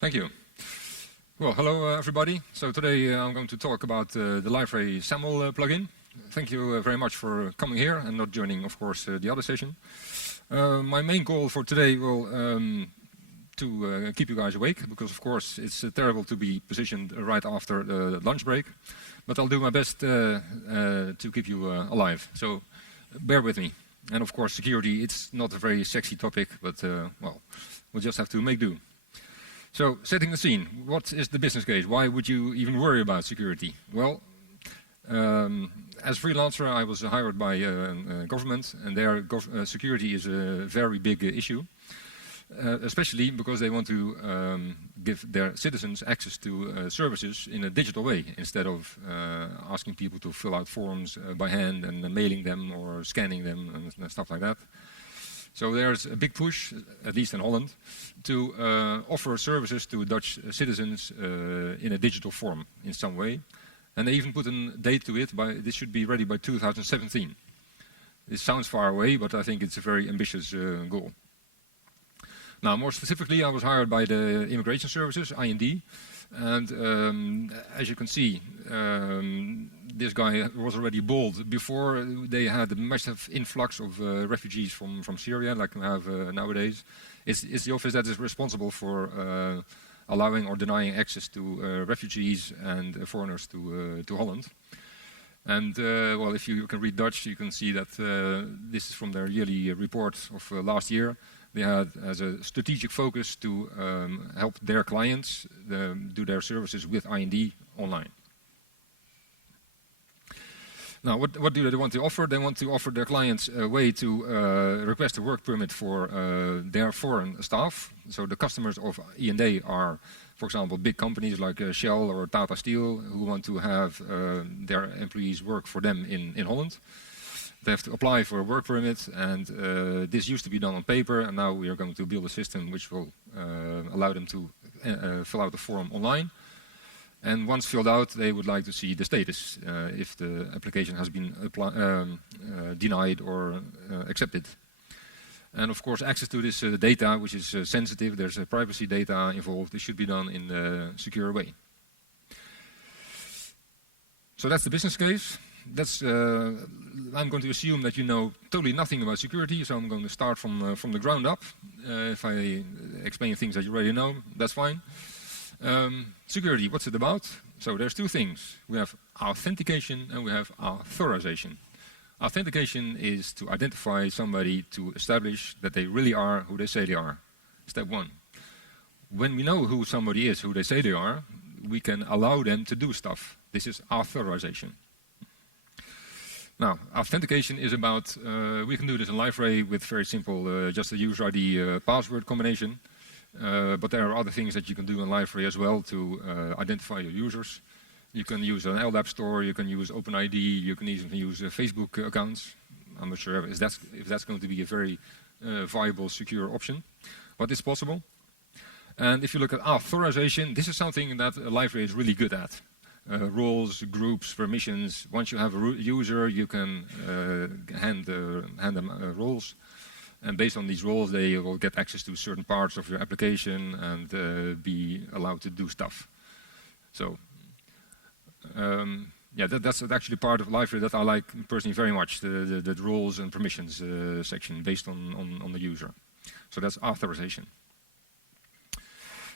Thank you. Well, hello everybody. So today I'm going to talk about the Liferay SAML plugin. Thank you very much for coming here and not joining, of course, the other session. My main goal for today will to keep you guys awake, because of course it's terrible to be positioned right after the lunch break. But I'll do my best to keep you alive. So bear with me. And of course, security, it's not a very sexy topic, but well, we'll just have to make do. So, setting the scene, what is the business case? Why would you even worry about security? Well, as freelancer, I was hired by government, and their security is a very big issue, especially because they want to give their citizens access to services in a digital way, instead of asking people to fill out forms by hand and mailing them or scanning them and stuff like that. So there's a big push, at least in Holland, to offer services to Dutch citizens in a digital form in some way. And they even put a date to it, this should be ready by 2017. It sounds far away, but I think it's a very ambitious goal. Now, more specifically, I was hired by the Immigration Services, IND. And as you can see, this guy was already bold before they had a massive influx of refugees from Syria, like we have nowadays. It's the office that is responsible for allowing or denying access to refugees and foreigners to Holland. And well, if you can read Dutch, you can see that this is from their yearly report of last year. They had as a strategic focus to help their clients do their services with IND online. Now, what do they want to offer? They want to offer their clients a way to request a work permit for their foreign staff. So the customers of IND are, for example, big companies like Shell or Tata Steel, who want to have their employees work for them in Holland. They have to apply for a work permit, and this used to be done on paper, and now we are going to build a system which will allow them to fill out the form online. And once filled out, they would like to see the status, if the application has been denied or accepted. And of course, access to this data, which is sensitive, there's privacy data involved, it should be done in a secure way. So that's the business case. I'm going to assume that you know totally nothing about security, so I'm going to start from the ground up. If I explain things that you already know, that's fine. Security, what's it about? So there's two things. We have authentication and we have authorization. Authentication is to identify somebody, to establish that they really are who they say they are. Step one. When we know who somebody is, who they say they are, we can allow them to do stuff. This is authorization. Now, authentication is about, we can do this in Liferay with very simple, just a user ID password combination. But there are other things that you can do in Liferay as well to identify your users. You can use an LDAP store, you can use OpenID, you can even use Facebook accounts. I'm not sure if that's going to be a very viable, secure option, but it's possible. And if you look at authorization, this is something that Liferay is really good at. Roles, groups, permissions. Once you have a user, you can hand them roles. And based on these roles, they will get access to certain parts of your application and be allowed to do stuff. So, yeah, that's actually part of Liferay that I like personally very much, the roles and permissions section based on the user. So that's authorization.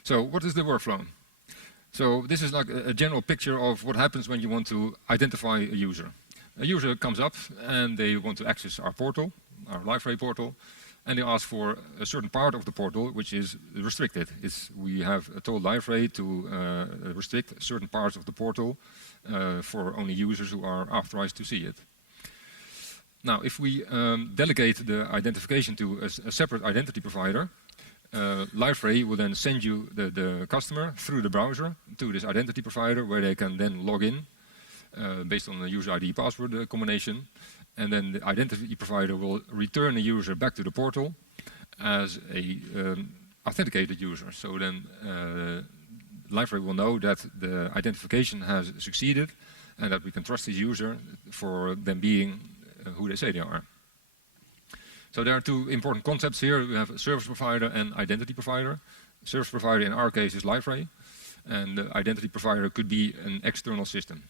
So what is the workflow? So this is like a general picture of what happens when you want to identify a user. A user comes up and they want to access our portal, our Liferay portal, and they ask for a certain part of the portal which is restricted. We have told Liferay to restrict certain parts of the portal for only users who are authorized to see it. Now, if we delegate the identification to a separate identity provider, Liferay will then send you the customer through the browser to this identity provider, where they can then log in based on the user ID password combination. And then the identity provider will return the user back to the portal as a authenticated user. So then Liferay will know that the identification has succeeded and that we can trust this user for them being who they say they are. So there are two important concepts here. We have a service provider and identity provider. Service provider in our case is Liferay, and the identity provider could be an external system.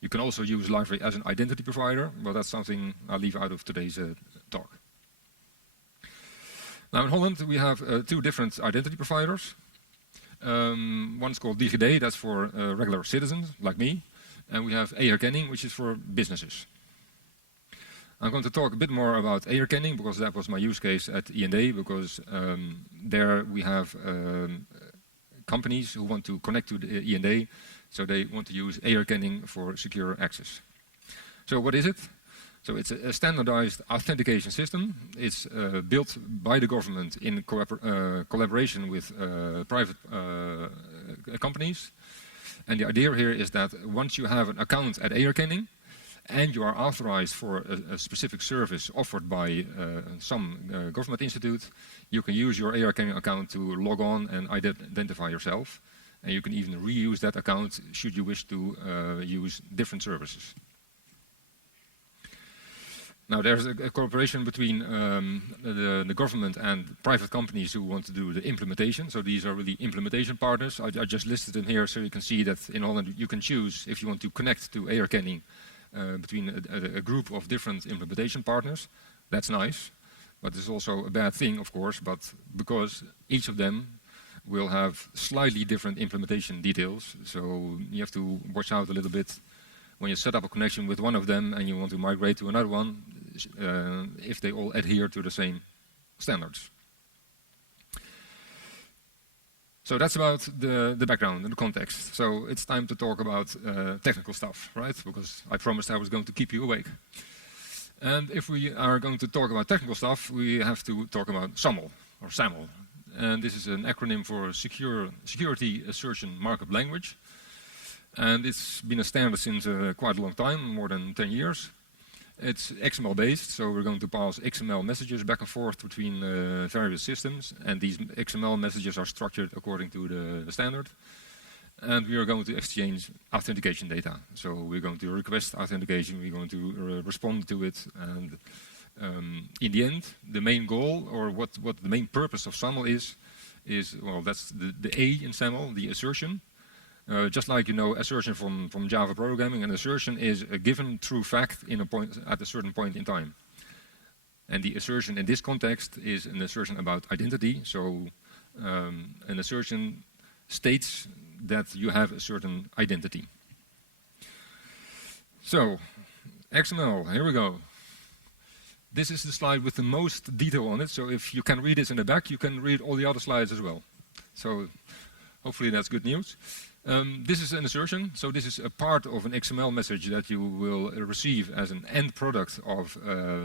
You can also use Liferay as an identity provider, but that's something I'll leave out of today's talk. Now in Holland we have two different identity providers. One's called DigiD, that's for regular citizens like me, and we have e-herkenning, which is for businesses. I'm going to talk a bit more about e-herkenning because that was my use case at E&A, because there we have companies who want to connect to the E&A, so they want to use e-herkenning for secure access. So what is it? So it's a standardized authentication system. It's built by the government in collaboration with private companies. And the idea here is that once you have an account at e-herkenning and you are authorized for a specific service offered by some government institute, you can use your e-herkenning account to log on and identify yourself. And you can even reuse that account should you wish to use different services. Now there's a cooperation between the government and private companies who want to do the implementation. So these are really implementation partners. I just listed them here so you can see that in Holland you can choose if you want to connect to e-herkenning between a group of different implementation partners. That's nice, but it's also a bad thing, of course, but because each of them will have slightly different implementation details, so you have to watch out a little bit when you set up a connection with one of them and you want to migrate to another one, if they all adhere to the same standards. So that's about the background and the context. So it's time to talk about technical stuff, right? Because I promised I was going to keep you awake. And if we are going to talk about technical stuff, we have to talk about SAML, or SAML. And this is an acronym for Security Assertion Markup Language. And it's been a standard since quite a long time, more than 10 years. It's XML based, so we're going to pass XML messages back and forth between various systems, and these XML messages are structured according to the standard. And we are going to exchange authentication data. So we're going to request authentication, we're going to respond to it, and in the end, the main goal, or what the main purpose of SAML is well, that's the A in SAML, the assertion. Just like you know assertion from Java programming, an assertion is a given true fact at a certain point in time. And the assertion in this context is an assertion about identity. So an assertion states that you have a certain identity. So XML, here we go. This is the slide with the most detail on it. So if you can read this in the back, you can read all the other slides as well. So hopefully that's good news. This is an assertion, so this is a part of an XML message that you will receive as an end product of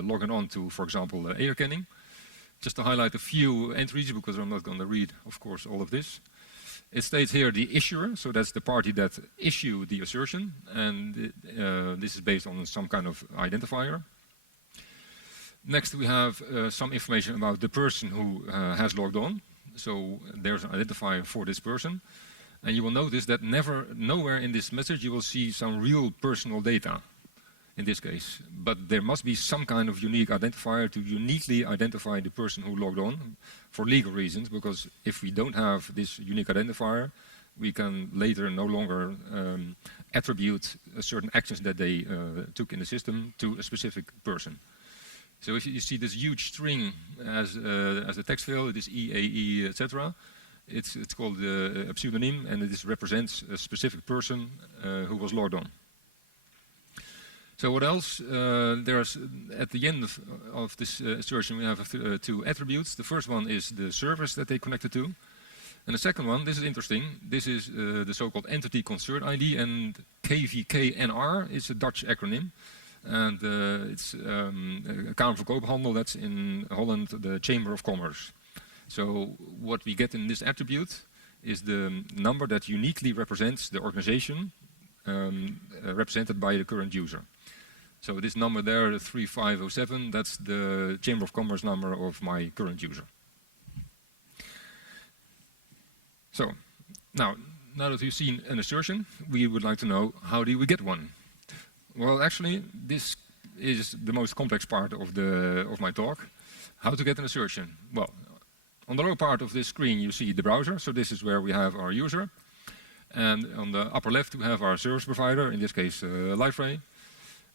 logging on to, for example, e-herkenning. Just to highlight a few entries, because I'm not going to read, of course, all of this. It states here the issuer, so that's the party that issued the assertion, and this is based on some kind of identifier. Next we have some information about the person who has logged on, so there's an identifier for this person. And you will notice that nowhere in this message you will see some real personal data in this case. But there must be some kind of unique identifier to uniquely identify the person who logged on for legal reasons, because if we don't have this unique identifier, we can later no longer attribute certain actions that they took in the system to a specific person. So if you see this huge string as a text field, it is EAE, etc. It's called a pseudonym, and it represents a specific person who was logged on. So what else? There's at the end of this assertion we have two attributes. The first one is the service that they connected to, and the second one, this is interesting. This is the so-called entity concern ID, and KVKNR is a Dutch acronym, and it's Kamer van Koophandel. That's in Holland the Chamber of Commerce. So what we get in this attribute is the number that uniquely represents the organization represented by the current user. So this number there, the 3507, that's the Chamber of Commerce number of my current user. So now that we've seen an assertion, we would like to know, how do we get one? Well, actually, this is the most complex part of my talk. How to get an assertion? Well, On the lower part of this screen, you see the browser. So this is where we have our user. And on the upper left, we have our service provider, in this case, Liferay.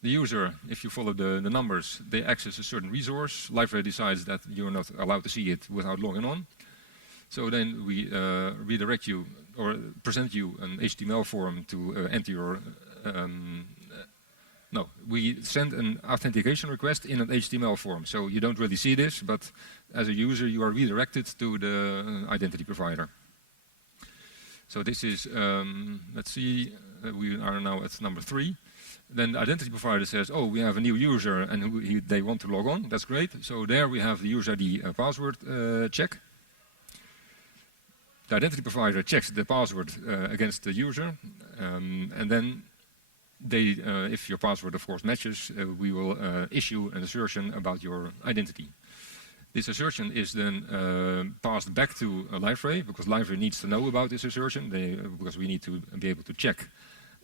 The user, if you follow the numbers, they access a certain resource. Liferay decides that you're not allowed to see it without logging on. So then we redirect you or present you an HTML form to enter your... no, we send an authentication request in an HTML form. So you don't really see this, but as a user, you are redirected to the identity provider. So this is, let's see, we are now at number 3. Then the identity provider says, oh, we have a new user and they want to log on. That's great. So there we have the user ID password check. The identity provider checks the password against the user. And then they, if your password, of course, matches, we will issue an assertion about your identity. This assertion is then passed back to Liferay, because Liferay needs to know about this assertion, because we need to be able to check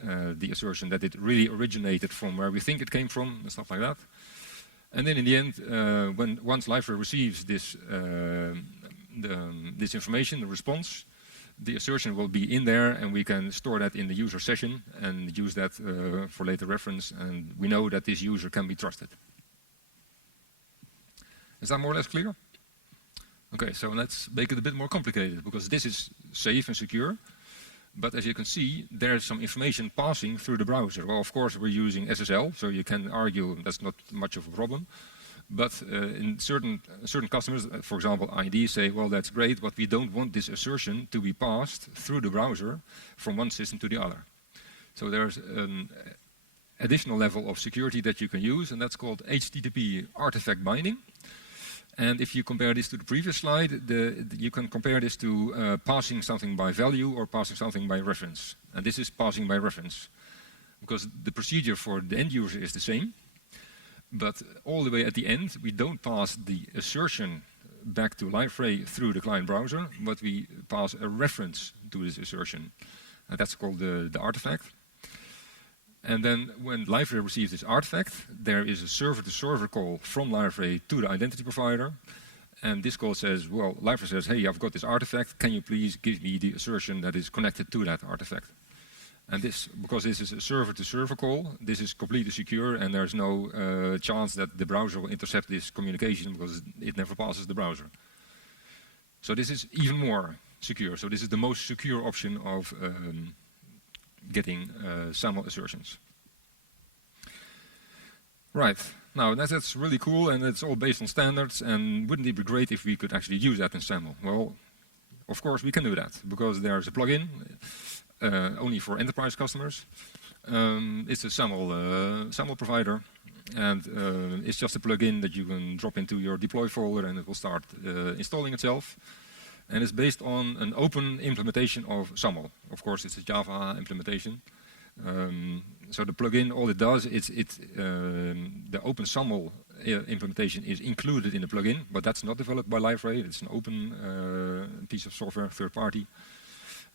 the assertion that it really originated from where we think it came from, and stuff like that. And then in the end, once Liferay receives this, this information, the response, the assertion will be in there, and we can store that in the user session and use that for later reference, and we know that this user can be trusted. Is that more or less clear? Okay, so let's make it a bit more complicated, because this is safe and secure, but as you can see, there's some information passing through the browser. Well, of course, we're using SSL, so you can argue that's not much of a problem. But in certain customers, for example, ID, say, well, that's great, but we don't want this assertion to be passed through the browser from one system to the other. So there's an additional level of security that you can use, and that's called HTTP artifact binding. And if you compare this to the previous slide, you can compare this to passing something by value or passing something by reference. And this is passing by reference, because the procedure for the end user is the same. But all the way at the end, we don't pass the assertion back to Liferay through the client browser, but we pass a reference to this assertion. And that's called the artifact. And then when Liferay receives this artifact, there is a server-to-server call from Liferay to the identity provider. And this call says, well, Liferay says, hey, I've got this artifact. Can you please give me the assertion that is connected to that artifact? And this, because this is a server-to-server call, this is completely secure, and there's no chance that the browser will intercept this communication, because it never passes the browser. So this is even more secure. So this is the most secure option of getting SAML assertions. Right, now that's really cool, and it's all based on standards, and wouldn't it be great if we could actually use that in SAML? Well, of course we can do that, because there's a plugin only for enterprise customers. It's a SAML provider, and it's just a plugin that you can drop into your deploy folder, and it will start installing itself. And it's based on an open implementation of SAML. Of course, it's a Java implementation. So the plugin, all it does, the open SAML implementation is included in the plugin, but that's not developed by Liferay. It's an open piece of software, third party.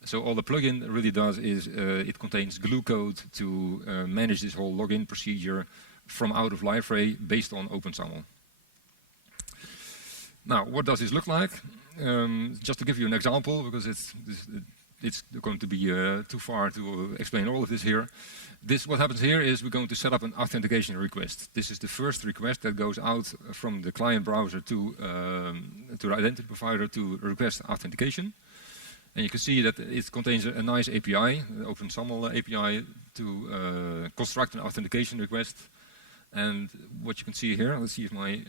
So all the plugin really does is it contains glue code to manage this whole login procedure from out of Liferay based on OpenSAML. Now, what does this look like? Just to give you an example, because it's going to be too far to explain all of this here. What happens here is we're going to set up an authentication request. This is the first request that goes out from the client browser to the identity provider to request authentication. And you can see that it contains a nice API, the OpenSAML API, to construct an authentication request. And what you can see here, let's see if my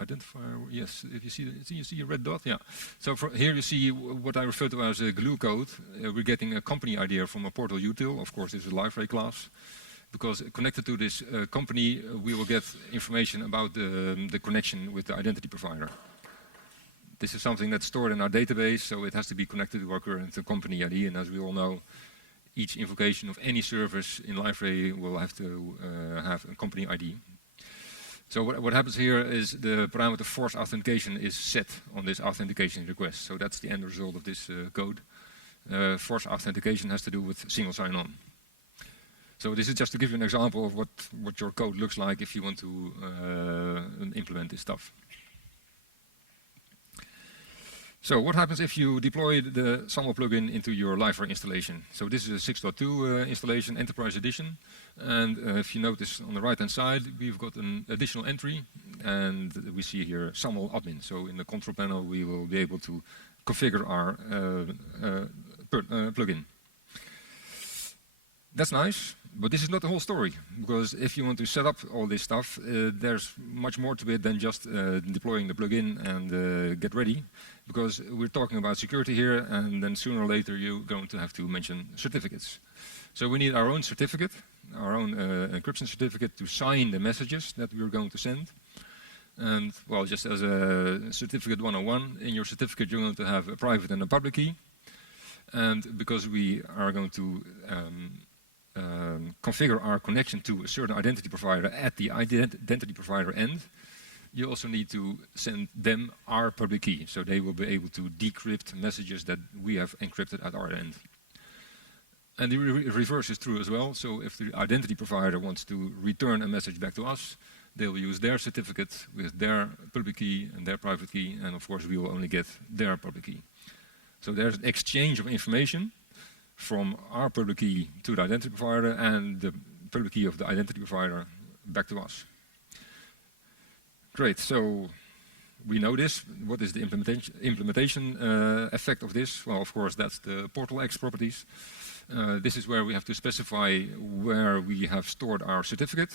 identifier, yes, if you see a red dot, yeah. So here you see what I refer to as a glue code. We're getting a company ID from a portal util. Of course, this is a Liferay class. Because connected to this company, we will get information about the connection with the identity provider. This is something that's stored in our database, so it has to be connected to our current company ID. And as we all know, each invocation of any service in Liferay will have to have a company ID. So what happens here is the parameter force authentication is set on this authentication request. So that's the end result of this code. Force authentication has to do with single sign-on. So this is just to give you an example of what your code looks like if you want to implement this stuff. So what happens if you deploy the SAML plugin into your Liferay installation? So this is a 6.2 installation, Enterprise Edition. And if you notice on the right-hand side, we've got an additional entry. And we see here SAML admin. So in the control panel, we will be able to configure our plugin. That's nice, but this is not the whole story. Because if you want to set up all this stuff, there's much more to it than just deploying the plugin and get ready. Because we're talking about security here, and then sooner or later you're going to have to mention certificates. So we need our own certificate, our own encryption certificate to sign the messages that we're going to send. And well, just as a certificate 101, in your certificate you're going to have a private and a public key. And because we are going to configure our connection to a certain identity provider at the identity provider end, you also need to send them our public key, so they will be able to decrypt messages that we have encrypted at our end. And the reverse is true as well, so if the identity provider wants to return a message back to us, they will use their certificate with their public key and their private key, and of course we will only get their public key. So there's an exchange of information from our public key to the identity provider and the public key of the identity provider back to us. Great, so we know this. What is the implementation effect of this? Well, of course, that's the portal X properties. This is where we have to specify where we have stored our certificate.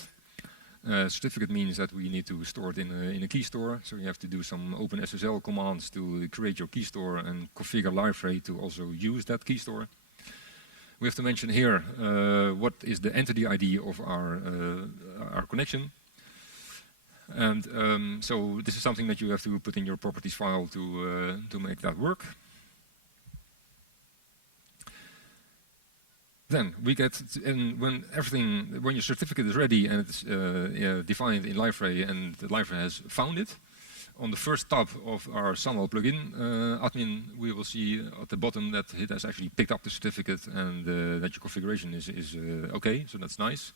Certificate means that we need to store it in a key store, so you have to do some OpenSSL commands to create your key store and configure Liferay to also use that key store. We have to mention here what is the entity ID of our connection. And so this is something that you have to put in your properties file to make that work. Then we get, when your certificate is ready and it's defined in Liferay and Liferay has found it, on the first tab of our SAML plugin admin, we will see at the bottom that it has actually picked up the certificate and that your configuration is okay, so that's nice.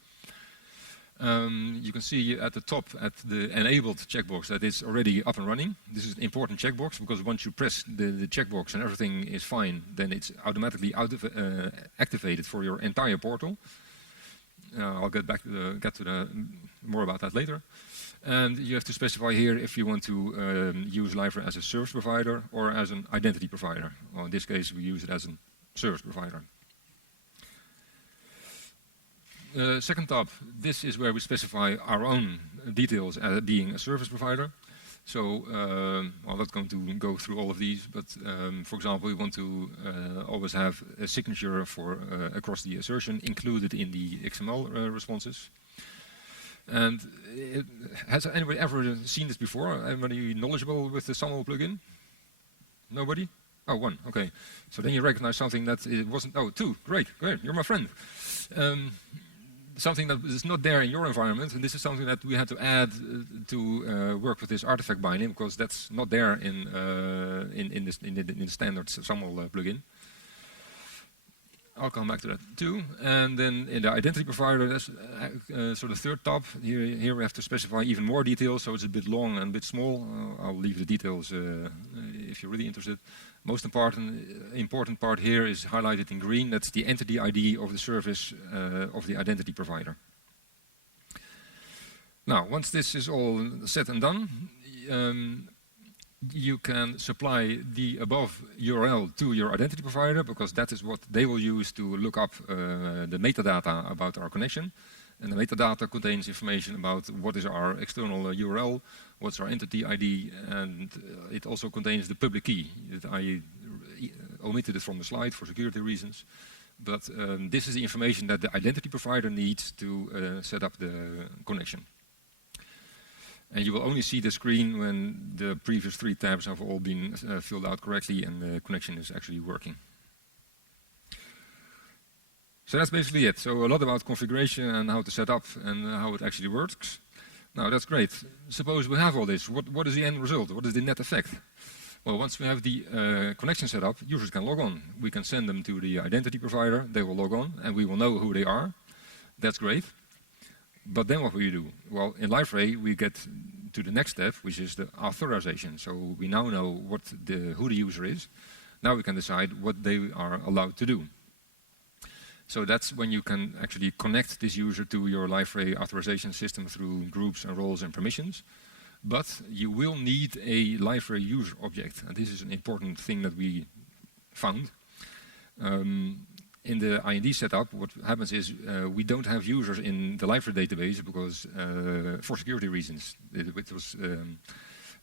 You can see at the top, at the enabled checkbox, that it's already up and running. This is an important checkbox because once you press the checkbox and everything is fine, then it's automatically activated for your entire portal. I'll get to more about that later. And you have to specify here if you want to use Liferay as a service provider or as an identity provider. Well, in this case, we use it as a service provider. Second tab, this is where we specify our own details as being a service provider. So I'm not going to go through all of these, but for example, we want to always have a signature for across the assertion included in the XML responses. And has anybody ever seen this before? Anybody knowledgeable with the SAML plugin? Nobody? Oh, one, okay. So then you recognize something that it wasn't, oh, two, great, you're my friend. Something that is not there in your environment, and this is something that we had to add to work with this artifact binding, because that's not there in the standard SAML plugin. I'll come back to that too. And then in the identity provider, that's sort of third tab. Here we have to specify even more details, so it's a bit long and a bit small. I'll leave the details if you're really interested. Most important part here is highlighted in green. That's the entity ID of the service of the identity provider. Now, once this is all said and done, you can supply the above URL to your identity provider, because that is what they will use to look up the metadata about our connection. And the metadata contains information about what is our external URL, what's our entity ID, and it also contains the public key. I omitted it from the slide for security reasons, but this is the information that the identity provider needs to set up the connection. And you will only see the screen when the previous three tabs have all been filled out correctly and the connection is actually working. So that's basically it. So a lot about configuration and how to set up and how it actually works. Now that's great. Suppose we have all this. What is the end result? What is the net effect? Well, once we have the connection set up, users can log on. We can send them to the identity provider. They will log on and we will know who they are. That's great. But then what will you do? Well, in Liferay, we get to the next step, which is the authorization. So we now know who the user is. Now we can decide what they are allowed to do. So that's when you can actually connect this user to your Liferay authorization system through groups and roles and permissions. But you will need a Liferay user object. And this is an important thing that we found. In the IND setup, what happens is we don't have users in the Liferay database because, for security reasons, it was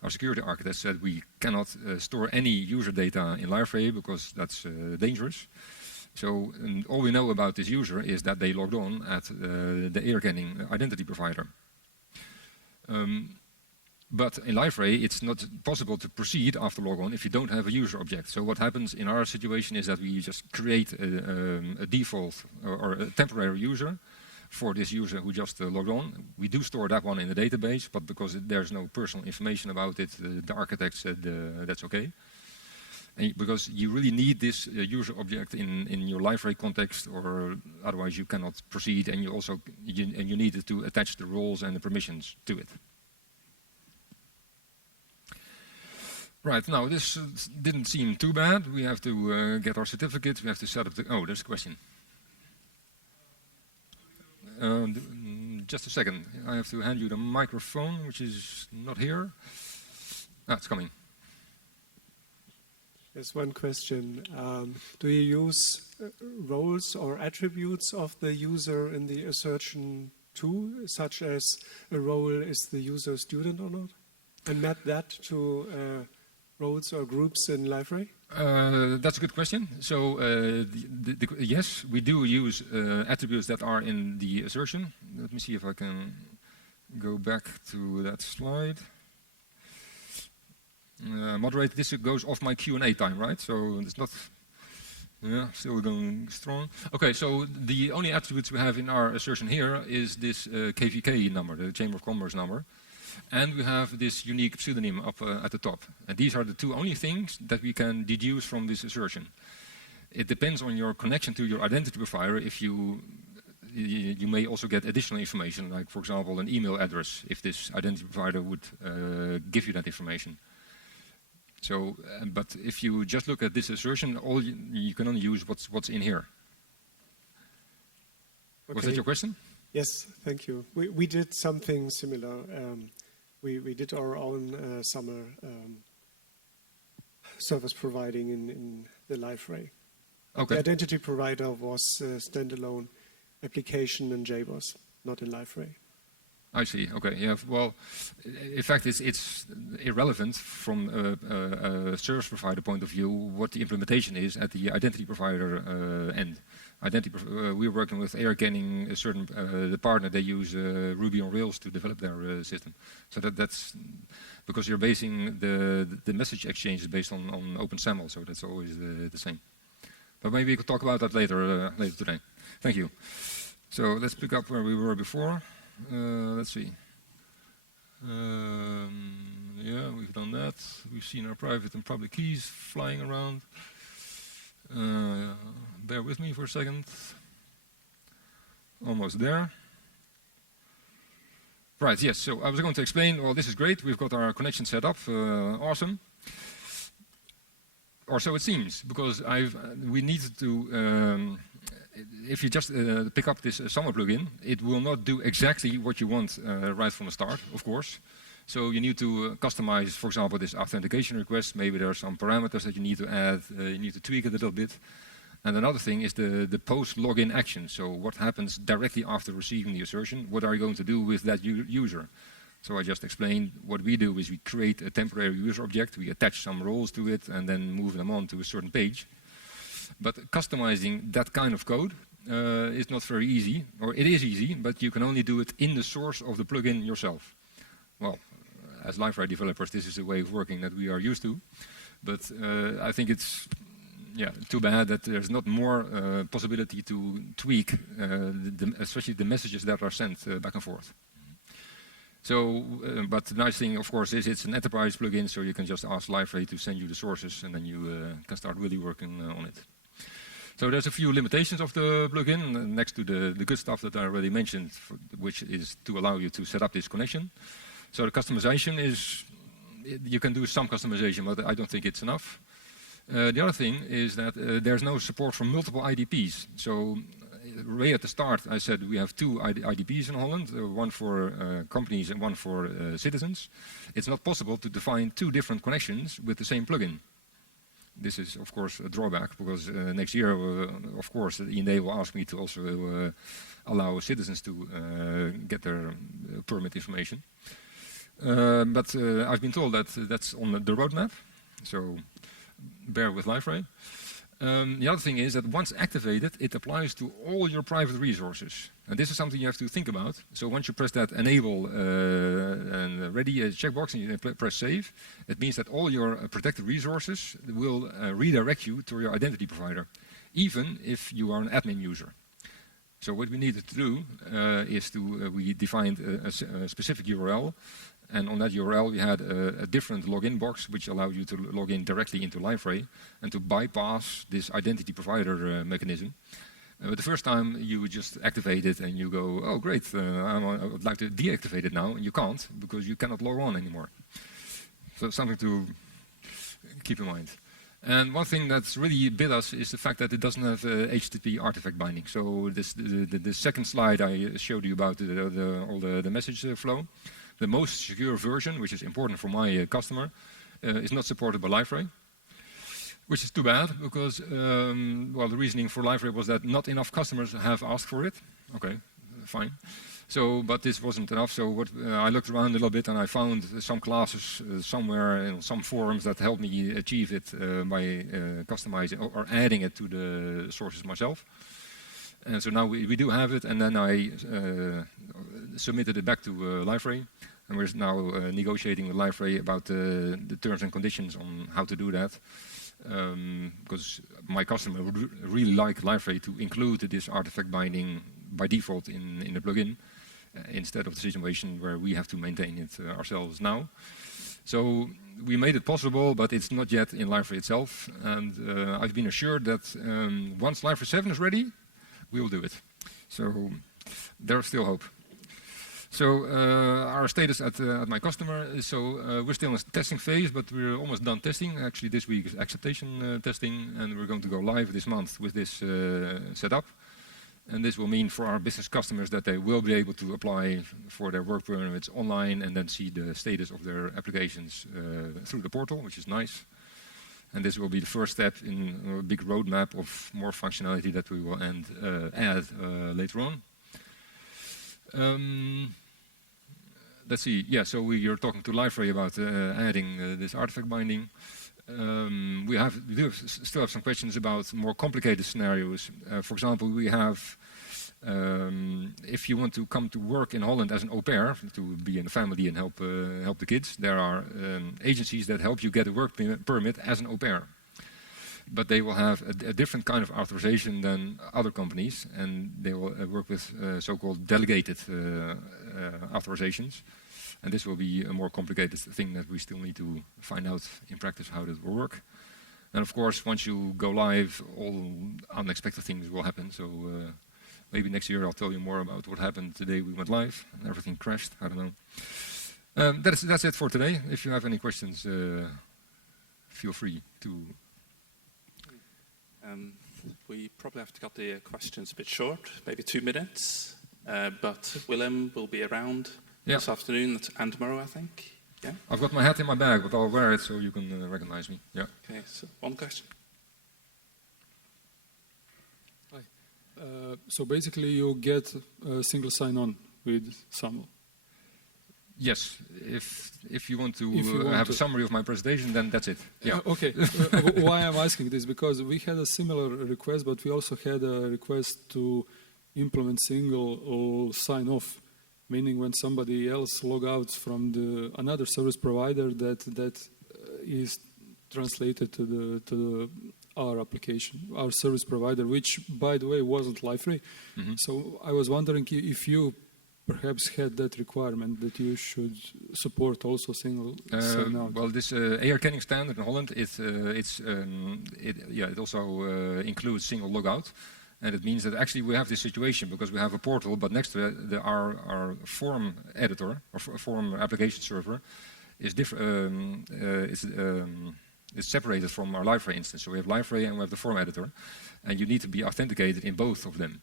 our security architect said we cannot store any user data in Liferay because that's dangerous. So all we know about this user is that they logged on at the air-canning identity provider. But in Liferay, it's not possible to proceed after logon if you don't have a user object. So what happens in our situation is that we just create a default or a temporary user for this user who just logged on. We do store that one in the database, but because there's no personal information about it, the architect said that's okay. And because you really need this user object in your Liferay context, or otherwise you cannot proceed, and you need to attach the roles and the permissions to it. Right, now this didn't seem too bad. We have to get our certificates, we have to set up the... Oh, there's a question. Just a second, I have to hand you the microphone, which is not here. Ah, it's coming. There's one question. Do you use roles or attributes of the user in the assertion too, such as a role is the user student or not? And map that to roles or groups in Liferay? That's a good question. So yes, we do use attributes that are in the assertion. Let me see if I can go back to that slide. Moderate, this goes off my Q&A time, right? So it's not, yeah, still going strong. Okay, so the only attributes we have in our assertion here is this KVK number, the Chamber of Commerce number. And we have this unique pseudonym up at the top. And these are the two only things that we can deduce from this assertion. It depends on your connection to your identity provider if you may also get additional information, like, for example, an email address, if this identity provider would give you that information. So, but if you just look at this assertion, you can only use what's in here. Okay. Was that your question? Yes, thank you. We did something similar. We did our own SAML service providing in the Liferay. Okay. The identity provider was a standalone application in JBoss, not in Liferay. I see. Okay. Yeah. Well, in fact, it's irrelevant from a service provider point of view what the implementation is at the identity provider end. We're working with air-canning, a certain the partner. They use Ruby on Rails to develop their system. So that's because you're basing the message exchange is based on OpenSAML. So that's always the same. But maybe we could talk about that later today. Thank you. So let's pick up where we were before. Let's see. Yeah, we've done that. We've seen our private and public keys flying around. Bear with me for a second. Almost there. Right, yes, so I was going to explain, well, this is great. We've got our connection set up. Awesome. Or so it seems, because we needed to... if you just pick up this SAML plugin, it will not do exactly what you want right from the start, of course. So you need to customize, for example, this authentication request. Maybe there are some parameters that you need to add. You need to tweak it a little bit. And another thing is the post-login action. So what happens directly after receiving the assertion? What are you going to do with that user? So I just explained what we do is we create a temporary user object. We attach some roles to it and then move them on to a certain page. But customizing that kind of code is not very easy, or it is easy, but you can only do it in the source of the plugin yourself. Well, as Liferay developers, this is a way of working that we are used to, but I think it's too bad that there's not more possibility to tweak, especially the messages that are sent back and forth. So, but the nice thing, of course, is it's an enterprise plugin, so you can just ask Liferay to send you the sources, and then you can start really working on it. So there's a few limitations of the plugin next to the good stuff that I already mentioned, which is to allow you to set up this connection. So the customization is, you can do some customization, but I don't think it's enough. The other thing is that there's no support for multiple IDPs. So way at the start, I said we have two IDPs in Holland, one for companies and one for citizens. It's not possible to define two different connections with the same plugin. This is, of course, a drawback, because next year, of course, the ENA will ask me to also allow citizens to get their permit information. But I've been told that that's on the roadmap, so bear with Liferay. The other thing is that once activated, it applies to all your private resources. And this is something you have to think about. So once you press that enable and ready checkbox and you press save, it means that all your protected resources will redirect you to your identity provider, even if you are an admin user. So what we needed to do is we defined a specific URL. And on that URL, we had a different login box, which allowed you to log in directly into Liferay and to bypass this identity provider mechanism. But the first time, you would just activate it and you go, oh, great, I would like to deactivate it now. And you can't, because you cannot log on anymore. So something to keep in mind. And one thing that's really bit us is the fact that it doesn't have HTTP artifact binding. So the second slide I showed you about all the message flow. The most secure version, which is important for my customer, is not supported by Liferay, which is too bad, because well, the reasoning for Liferay was that not enough customers have asked for it. Okay, fine. So, but this wasn't enough. So I looked around a little bit and I found some classes somewhere in some forums that helped me achieve it by customizing or adding it to the sources myself. And so now we do have it, and then I submitted it back to Liferay, and we're now negotiating with Liferay about the terms and conditions on how to do that, because my customer would really like Liferay to include this artifact binding by default in the plugin, instead of the situation where we have to maintain it ourselves now. So we made it possible, but it's not yet in Liferay itself, and I've been assured that once Liferay 7 is ready, we will do it. So there's still hope. So our status at my customer is, so we're still in the testing phase, but we're almost done testing. Actually, this week is acceptation testing, and we're going to go live this month with this setup. And this will mean for our business customers that they will be able to apply for their work permits online and then see the status of their applications through the portal, which is nice. And this will be the first step in a big roadmap of more functionality that we will add later on. Let's see. Yeah, so we are talking to Liferay about adding this artifact binding. We do still have some questions about more complicated scenarios. For example, we have, if you want to come to work in Holland as an au pair, to be in a family and help the kids, there are agencies that help you get a work permit as an au pair. But they will have a different kind of authorization than other companies, and they will work with so-called delegated authorizations. And this will be a more complicated thing that we still need to find out in practice how that will work. And of course, once you go live, all unexpected things will happen. So maybe next year I'll tell you more about what happened the day we went live and everything crashed. I don't know. That's it for today. If you have any questions, feel free to. We probably have to cut the questions a bit short, maybe 2 minutes. But Willem will be around this afternoon and tomorrow, I think. Yeah. I've got my hat in my bag, but I'll wear it so you can recognize me. Yeah. Okay. So one question. Hi. So basically, you get a single sign-on with SAML. Yes, if you want to have a summary of my presentation, then that's it. Yeah. Okay. Why I'm asking this, because we had a similar request, but we also had a request to implement single sign-off, meaning when somebody else log out from another service provider, that is translated to our application, our service provider, which, by the way, wasn't Liferay. Mm-hmm. So I was wondering if you perhaps had that requirement that you should support also single sign-out? Well, this AR-canning standard in Holland, it also includes single logout. And it means that actually we have this situation because we have a portal, but next to it, our form editor, or form application server, is separated from our Liferay instance. So we have Liferay and we have the form editor, and you need to be authenticated in both of them.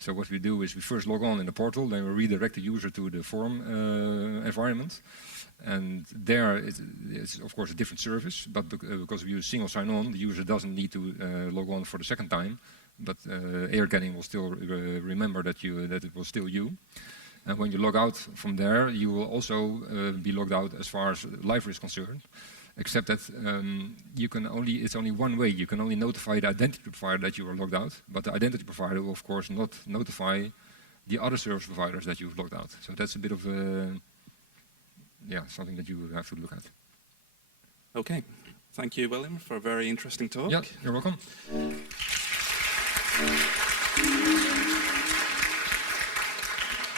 So what we do is we first log on in the portal, then we redirect the user to the form environment. And there it's of course a different service, but because we use single sign-on, the user doesn't need to log on for the second time. But AR-canning will still remember that it was still you. And when you log out from there, you will also be logged out as far as Liferay is concerned. Except that it's only one way. You can only notify the identity provider that you are logged out, but the identity provider will of course not notify the other service providers that you've logged out. So that's a bit of something that you have to look at. Okay, thank you, Willem, for a very interesting talk. Yeah, you're welcome.